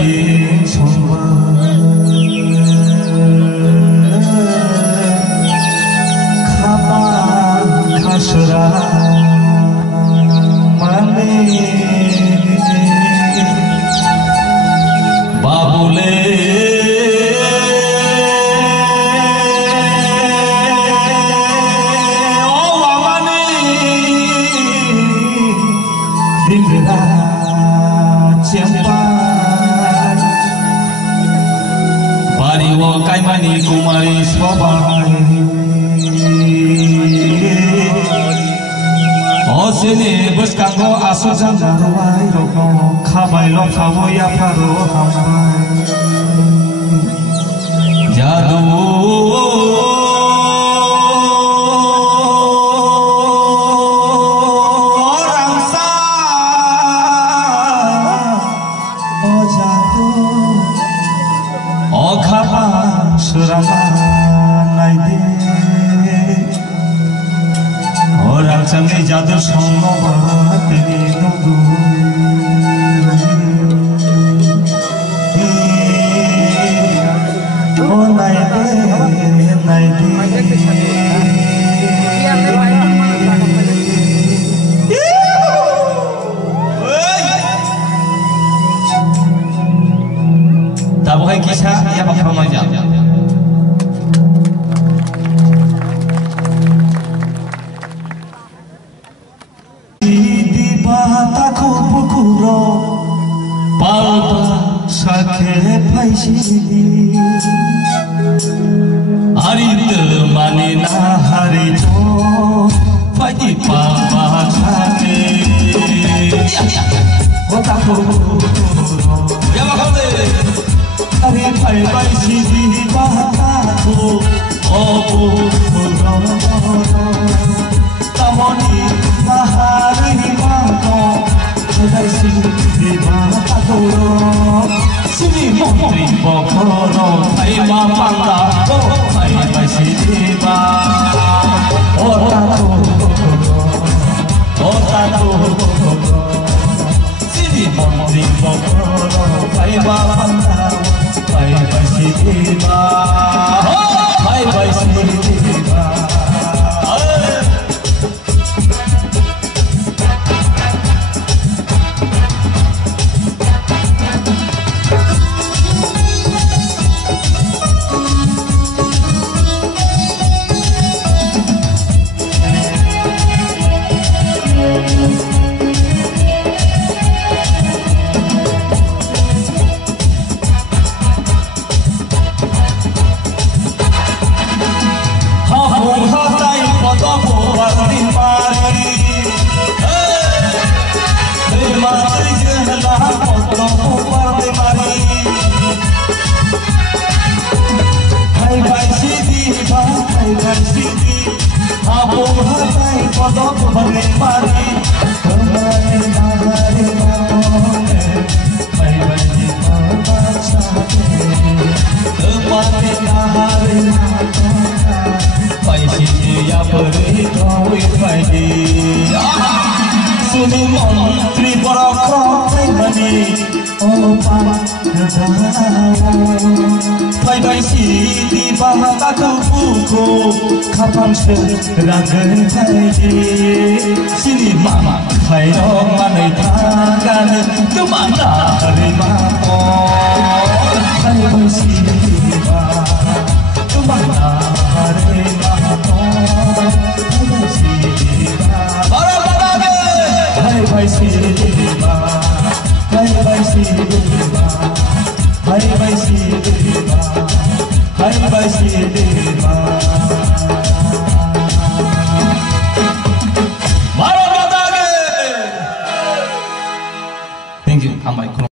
Lagi semua kapan kasra mane babule oh amane dindra cempa Bariwo kaimani kumari sobai Osini buskago asujan daruai roko Khabai lo khabo ya paro hamai Jadu rangsa O jadu O khaba surama naide Orang canggih jatuh semua hati nunggu Oh naide Tak boleh kisah yang bakal majak Bataku pukuro palpa sakhe paisidi hari temani na hari to pagi palpa sakhe bataku pukuro ya bakale hari paisidi bataku pukuro tamoni na hari Sini mata doro, sini menteri pokoro, hai mapanga, hai sini ba, sini menteri pokoro, hai mapanga, hai sini ba, hai sini ba. Suni menteri pokok mani opa Pai sidi bataku puku kapan seranggen kaji sini mama hai dong manai tangan kemana hari mapo Pai sidi